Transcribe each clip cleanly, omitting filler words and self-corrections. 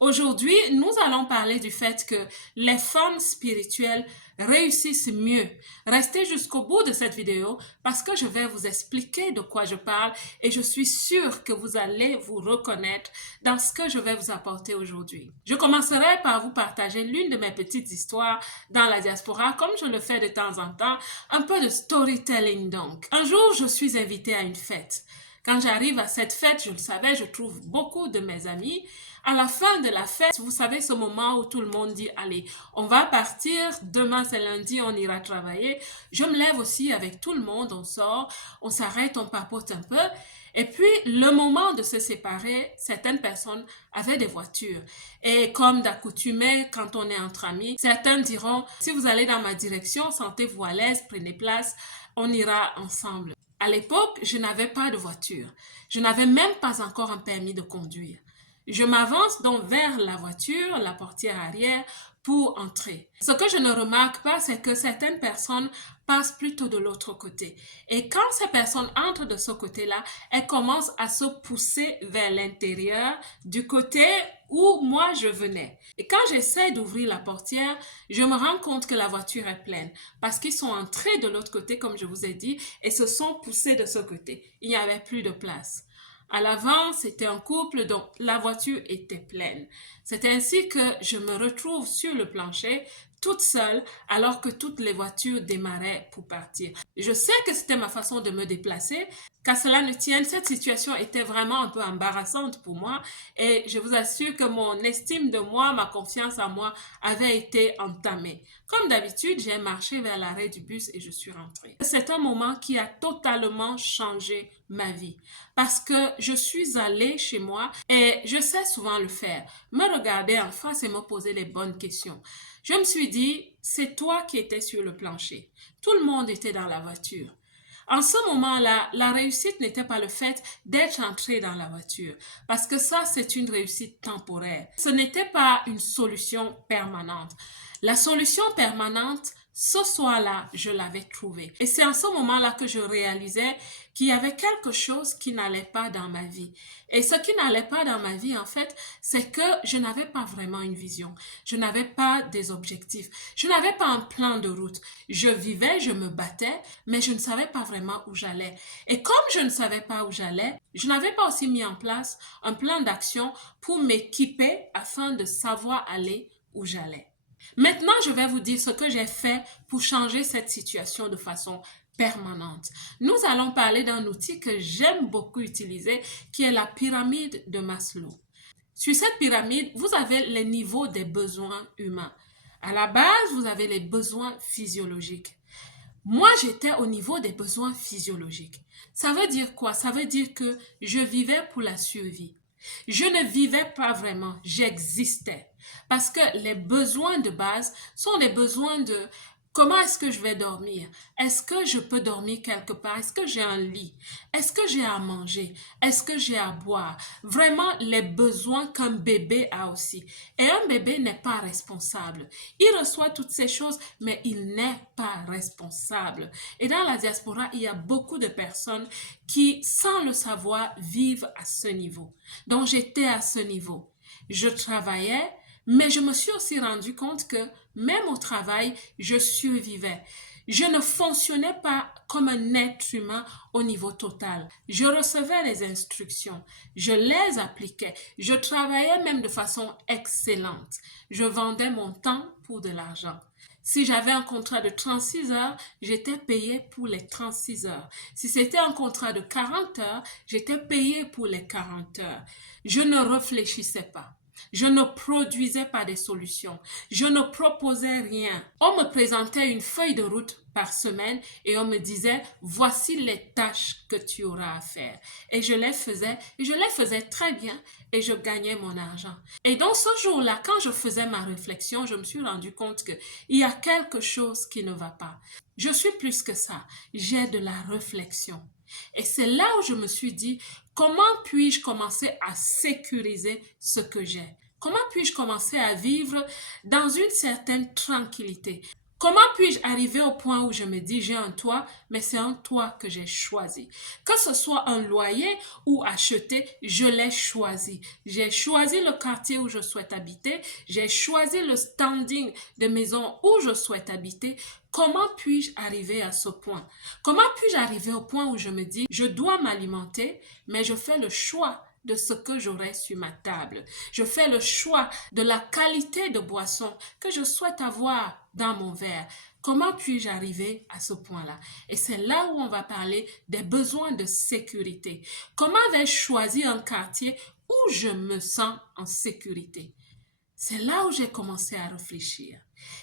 Aujourd'hui, nous allons parler du fait que les femmes spirituelles réussissent mieux. Restez jusqu'au bout de cette vidéo parce que je vais vous expliquer de quoi je parle et je suis sûre que vous allez vous reconnaître dans ce que je vais vous apporter aujourd'hui. Je commencerai par vous partager l'une de mes petites histoires dans la diaspora, comme je le fais de temps en temps, un peu de storytelling donc. Un jour, je suis invitée à une fête. Quand j'arrive à cette fête, je le savais, je trouve beaucoup de mes amis. À la fin de la fête, vous savez ce moment où tout le monde dit, allez, on va partir, demain c'est lundi, on ira travailler. Je me lève aussi avec tout le monde, on sort, on s'arrête, on papote un peu. Et puis, le moment de se séparer, certaines personnes avaient des voitures. Et comme d'accoutumé, quand on est entre amis, certains diront, si vous allez dans ma direction, sentez-vous à l'aise, prenez place, on ira ensemble. À l'époque, je n'avais pas de voiture. Je n'avais même pas encore un permis de conduire. Je m'avance donc vers la voiture, la portière arrière, pour entrer. Ce que je ne remarque pas, c'est que certaines personnes passent plutôt de l'autre côté. Et quand ces personnes entrent de ce côté-là, elles commencent à se pousser vers l'intérieur, du côté où moi je venais. Et quand j'essaie d'ouvrir la portière, je me rends compte que la voiture est pleine parce qu'ils sont entrés de l'autre côté, comme je vous ai dit, et se sont poussés de ce côté. Il n'y avait plus de place. À l'avant, c'était un couple, donc la voiture était pleine. C'est ainsi que je me retrouve sur le plancher, toute seule, alors que toutes les voitures démarraient pour partir. Je sais que c'était ma façon de me déplacer. Qu'à cela ne tienne, cette situation était vraiment un peu embarrassante pour moi et je vous assure que mon estime de moi, ma confiance en moi avait été entamée. Comme d'habitude, j'ai marché vers l'arrêt du bus et je suis rentrée. C'est un moment qui a totalement changé ma vie parce que je suis allée chez moi et je sais souvent le faire, me regarder en face et me poser les bonnes questions. Je me suis dit, c'est toi qui étais sur le plancher. Tout le monde était dans la voiture. En ce moment-là, la réussite n'était pas le fait d'être entré dans la voiture, parce que ça, c'est une réussite temporaire. Ce n'était pas une solution permanente. La solution permanente, ce soir-là, je l'avais trouvée. Et c'est en ce moment-là que je réalisais qu'il y avait quelque chose qui n'allait pas dans ma vie. Et ce qui n'allait pas dans ma vie, en fait, c'est que je n'avais pas vraiment une vision. Je n'avais pas des objectifs. Je n'avais pas un plan de route. Je vivais, je me battais, mais je ne savais pas vraiment où j'allais. Et comme je ne savais pas où j'allais, je n'avais pas aussi mis en place un plan d'action pour m'équiper afin de savoir aller où j'allais. Maintenant, je vais vous dire ce que j'ai fait pour changer cette situation de façon permanente. Nous allons parler d'un outil que j'aime beaucoup utiliser, qui est la pyramide de Maslow. Sur cette pyramide, vous avez les niveaux des besoins humains. À la base, vous avez les besoins physiologiques. Moi, j'étais au niveau des besoins physiologiques. Ça veut dire quoi? Ça veut dire que je vivais pour la survie. Je ne vivais pas vraiment, j'existais. Parce que les besoins de base sont les besoins de comment est-ce que je vais dormir? Est-ce que je peux dormir quelque part? Est-ce que j'ai un lit? Est-ce que j'ai à manger? Est-ce que j'ai à boire? Vraiment les besoins qu'un bébé a aussi. Et un bébé n'est pas responsable. Il reçoit toutes ces choses, mais il n'est pas responsable. Et dans la diaspora, il y a beaucoup de personnes qui, sans le savoir, vivent à ce niveau. Donc, j'étais à ce niveau. Je travaillais, mais je me suis aussi rendu compte que même au travail, je survivais. Je ne fonctionnais pas comme un être humain au niveau total. Je recevais les instructions, je les appliquais, je travaillais même de façon excellente. Je vendais mon temps pour de l'argent. Si j'avais un contrat de 36 heures, j'étais payée pour les 36 heures. Si c'était un contrat de 40 heures, j'étais payée pour les 40 heures. Je ne réfléchissais pas. Je ne produisais pas des solutions. Je ne proposais rien. On me présentait une feuille de route par semaine et on me disait, voici les tâches que tu auras à faire. Et je les faisais très bien et je gagnais mon argent. Et donc ce jour-là, quand je faisais ma réflexion, je me suis rendu compte qu'il y a quelque chose qui ne va pas. Je suis plus que ça. J'ai de la réflexion. Et c'est là où je me suis dit, comment puis-je commencer à sécuriser ce que j'ai? Comment puis-je commencer à vivre dans une certaine tranquillité? Comment puis-je arriver au point où je me dis j'ai un toit, mais c'est un toit que j'ai choisi? Que ce soit un loyer ou acheter, je l'ai choisi. J'ai choisi le quartier où je souhaite habiter, j'ai choisi le standing de maison où je souhaite habiter. Comment puis-je arriver à ce point? Comment puis-je arriver au point où je me dis je dois m'alimenter, mais je fais le choix de ce que j'aurai sur ma table. Je fais le choix de la qualité de boisson que je souhaite avoir dans mon verre. Comment puis-je arriver à ce point-là? Et c'est là où on va parler des besoins de sécurité. Comment vais-je choisir un quartier où je me sens en sécurité? C'est là où j'ai commencé à réfléchir.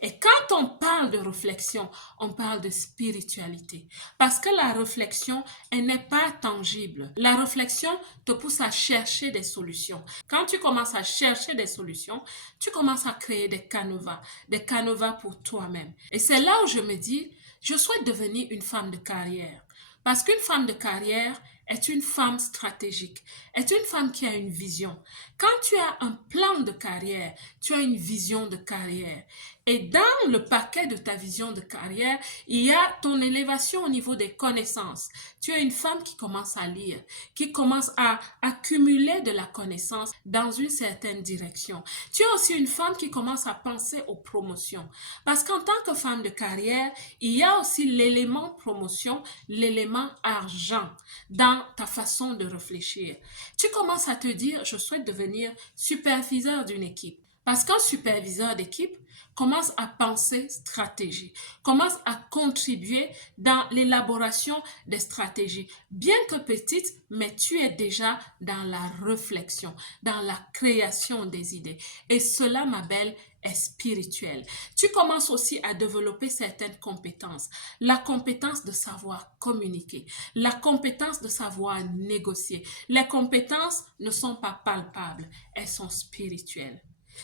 Et quand on parle de réflexion, on parle de spiritualité. Parce que la réflexion, elle n'est pas tangible. La réflexion te pousse à chercher des solutions. Quand tu commences à chercher des solutions, tu commences à créer des canevas pour toi-même. Et c'est là où je me dis, je souhaite devenir une femme de carrière. Parce qu'une femme de carrière est une femme stratégique, est une femme qui a une vision. Quand tu as un plan de carrière, tu as une vision de carrière. Et dans le paquet de ta vision de carrière, il y a ton élévation au niveau des connaissances. Tu es une femme qui commence à lire, qui commence à accumuler de la connaissance dans une certaine direction. Tu es aussi une femme qui commence à penser aux promotions. Parce qu'en tant que femme de carrière, il y a aussi l'élément promotion, l'élément argent dans ta façon de réfléchir. Tu commences à te dire, je souhaite devenir superviseur d'une équipe. Parce qu'un superviseur d'équipe commence à penser stratégie, commence à contribuer dans l'élaboration des stratégies. Bien que petite, mais tu es déjà dans la réflexion, dans la création des idées. Et cela, ma belle, est spirituel. Tu commences aussi à développer certaines compétences. La compétence de savoir communiquer, la compétence de savoir négocier. Les compétences ne sont pas palpables, elles sont spirituelles.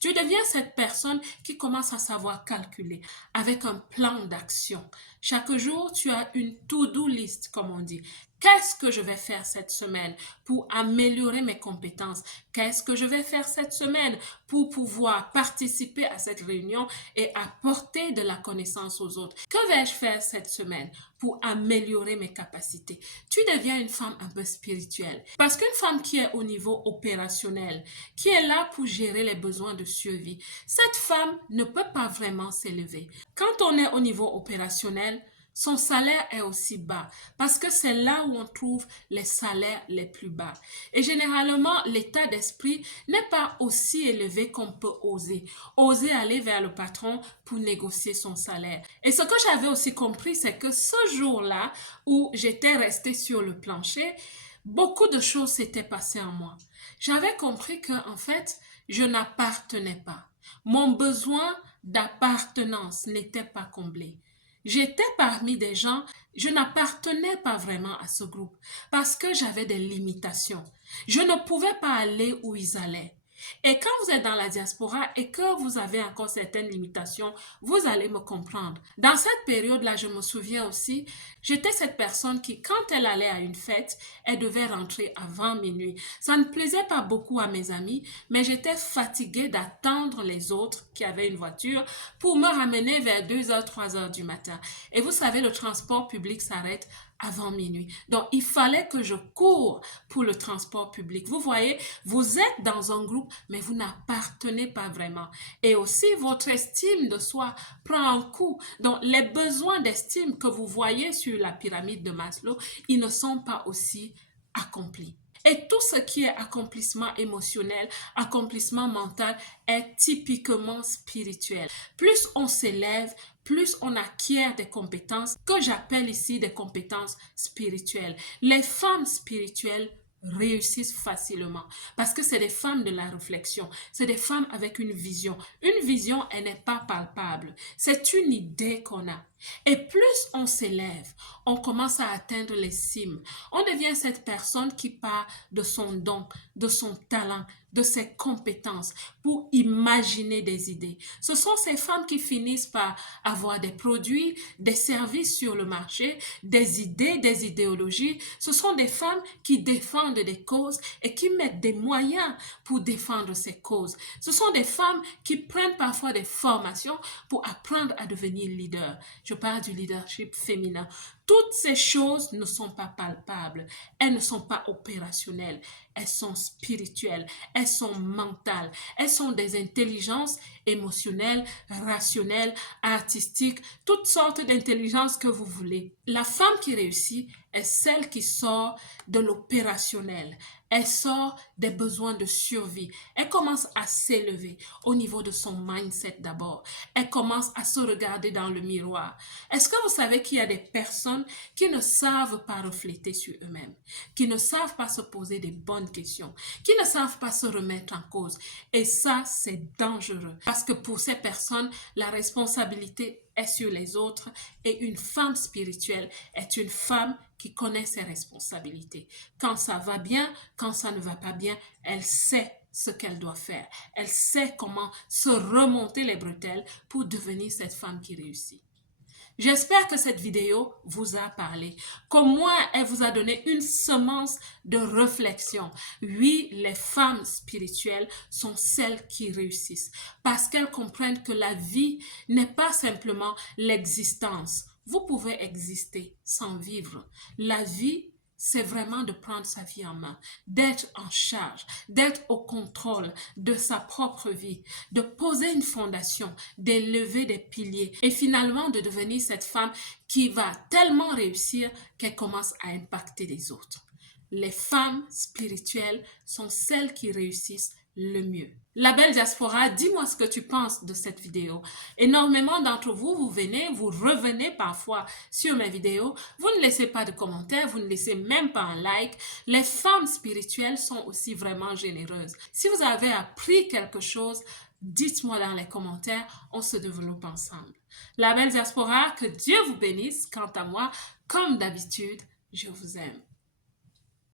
Tu deviens cette personne qui commence à savoir calculer avec un plan d'action. Chaque jour, tu as une to-do list, comme on dit. Qu'est-ce que je vais faire cette semaine pour améliorer mes compétences? Qu'est-ce que je vais faire cette semaine pour pouvoir participer à cette réunion et apporter de la connaissance aux autres? Que vais-je faire cette semaine pour améliorer mes capacités? Tu deviens une femme un peu spirituelle. Parce qu'une femme qui est au niveau opérationnel, qui est là pour gérer les besoins de survie, cette femme ne peut pas vraiment s'élever. Quand on est au niveau opérationnel, son salaire est aussi bas parce que c'est là où on trouve les salaires les plus bas. Et généralement, l'état d'esprit n'est pas aussi élevé qu'on peut oser aller vers le patron pour négocier son salaire. Et ce que j'avais aussi compris, c'est que ce jour-là où j'étais restée sur le plancher, beaucoup de choses s'étaient passées en moi. J'avais compris que, en fait, je n'appartenais pas. Mon besoin d'appartenance n'était pas comblé. J'étais parmi des gens, je n'appartenais pas vraiment à ce groupe parce que j'avais des limitations. Je ne pouvais pas aller où ils allaient. Et quand vous êtes dans la diaspora et que vous avez encore certaines limitations, vous allez me comprendre. Dans cette période-là, je me souviens aussi, j'étais cette personne qui, quand elle allait à une fête, elle devait rentrer avant minuit. Ça ne plaisait pas beaucoup à mes amis, mais j'étais fatiguée d'attendre les autres qui avaient une voiture pour me ramener vers 2h, 3h du matin. Et vous savez, le transport public s'arrête avant minuit. Donc, il fallait que je cours pour le transport public. Vous voyez, vous êtes dans un groupe, mais vous n'appartenez pas vraiment. Et aussi, votre estime de soi prend un coup. Donc, les besoins d'estime que vous voyez sur la pyramide de Maslow, ils ne sont pas aussi accomplis. Et tout ce qui est accomplissement émotionnel, accomplissement mental est typiquement spirituel. Plus on s'élève, plus on acquiert des compétences que j'appelle ici des compétences spirituelles. Les femmes spirituelles réussissent facilement parce que c'est des femmes de la réflexion, c'est des femmes avec une vision. Une vision, elle n'est pas palpable, c'est une idée qu'on a. Et plus on s'élève, on commence à atteindre les cimes. On devient cette personne qui part de son don, de son talent, de ses compétences pour imaginer des idées. Ce sont ces femmes qui finissent par avoir des produits, des services sur le marché, des idées, des idéologies. Ce sont des femmes qui défendent des causes et qui mettent des moyens pour défendre ces causes. Ce sont des femmes qui prennent parfois des formations pour apprendre à devenir leader. Je parle du leadership féminin. Toutes ces choses ne sont pas palpables, elles ne sont pas opérationnelles, elles sont spirituelles, elles sont mentales, elles sont des intelligences émotionnelles, rationnelles, artistiques, toutes sortes d'intelligences que vous voulez. La femme qui réussit est celle qui sort de l'opérationnel. Elle sort des besoins de survie. Elle commence à s'élever au niveau de son mindset d'abord. Elle commence à se regarder dans le miroir. Est-ce que vous savez qu'il y a des personnes qui ne savent pas refléter sur eux-mêmes, qui ne savent pas se poser des bonnes questions, qui ne savent pas se remettre en cause? Et ça, c'est dangereux parce que pour ces personnes, la responsabilité est sur les autres et une femme spirituelle est une femme qui connaît ses responsabilités. Quand ça va bien, quand ça ne va pas bien, elle sait ce qu'elle doit faire. Elle sait comment se remonter les bretelles pour devenir cette femme qui réussit. J'espère que cette vidéo vous a parlé, qu'au moins elle vous a donné une semence de réflexion. Oui, les femmes spirituelles sont celles qui réussissent parce qu'elles comprennent que la vie n'est pas simplement l'existence. Vous pouvez exister sans vivre. La vie, c'est vraiment de prendre sa vie en main, d'être en charge, d'être au contrôle de sa propre vie, de poser une fondation, d'élever des piliers et finalement de devenir cette femme qui va tellement réussir qu'elle commence à impacter les autres. Les femmes spirituelles sont celles qui réussissent le mieux. La belle diaspora, dis-moi ce que tu penses de cette vidéo. Énormément d'entre vous, vous revenez parfois sur mes vidéos. Vous ne laissez pas de commentaires, vous ne laissez même pas un like. Les femmes spirituelles sont aussi vraiment généreuses. Si vous avez appris quelque chose, dites-moi dans les commentaires, on se développe ensemble. La belle diaspora, que Dieu vous bénisse. Quant à moi, comme d'habitude, je vous aime.